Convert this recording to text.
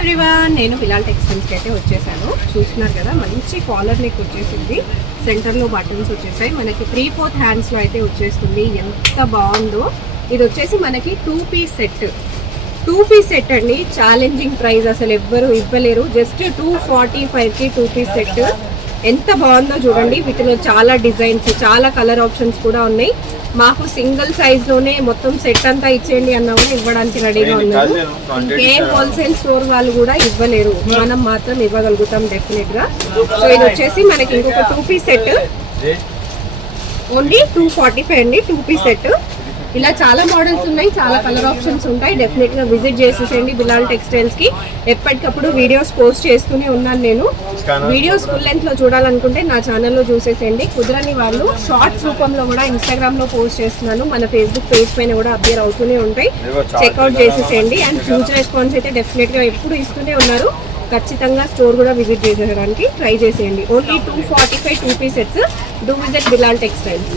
Everyone, నేను బిలాల్ టెక్స్టైల్స్కి అయితే వచ్చేసాను. చూస్తున్నారు కదా, మంచి కాలర్ నెక్ వచ్చేసింది. సెంటర్లో బటన్స్ వచ్చేసాయి. మనకి 3/4 హ్యాండ్స్లో అయితే వచ్చేస్తుంది. ఎంత బాగుందో. ఇది వచ్చేసి మనకి 2 పీస్ సెట్. 2 పీస్ సెట్ అండి. ఛాలెంజింగ్ ప్రైస్, అసలు ఎవ్వరు ఇవ్వలేరు. జస్ట్ 245కి 2 పీస్ సెట్. ఎంత బాగుందో చూడండి. వీటిలో చాలా డిజైన్స్, చాలా కలర్ ఆప్షన్స్ కూడా ఉన్నాయి. మాకు సింగిల్ సైజ్ లోనే మొత్తం సెట్ అంతా ఇచ్చేయండి అన్నా కూడా ఇవ్వడానికి రెడీగా ఉన్నారు. ఇంకే హోల్సేల్ స్టోర్ వాళ్ళు కూడా ఇవ్వలేరు, మనం మాత్రం ఇవ్వగలుగుతాం డెఫినెట్ గా. సో ఇది వచ్చేసి మనకి ఇంకొక 2 పీస్ సెట్, ఓన్లీ 245 అండి. 2 పీస్ సెట్. ఇలా చాలా మోడల్స్ ఉన్నాయి, చాలా కలర్ ఆప్షన్స్ ఉంటాయి. డెఫినెట్ గా విజిట్ చేసేసేయండి బిలాల్ టెక్స్టైల్స్ కి. ఎప్పటికప్పుడు వీడియోస్ పోస్ట్ చేస్తూనే ఉన్నాను నేను. వీడియోస్ ఫుల్ లెంత్ లో చూడాలనుకుంటే నా ఛానల్లో చూసేసేయండి. కుదరని వాళ్ళు షార్ట్స్ రూపంలో కూడా ఇన్స్టాగ్రామ్ లో పోస్ట్ చేస్తున్నాను. మన ఫేస్బుక్ పేజ్ పైన కూడా అప్డేట్ అవుతూనే ఉంటాయి. చెక్అవుట్ చేసేసేయండి. అండ్ ఫ్యూచర్ రెస్పాన్స్ అయితే డెఫినెట్ గా ఎప్పుడు ఇస్తూనే ఉన్నారు. ఖచ్చితంగా స్టోర్ కూడా విజిట్ చేసేయడానికి ట్రై చేసేయండి. Only 245 2 piece sets. Do visit Bilal textiles.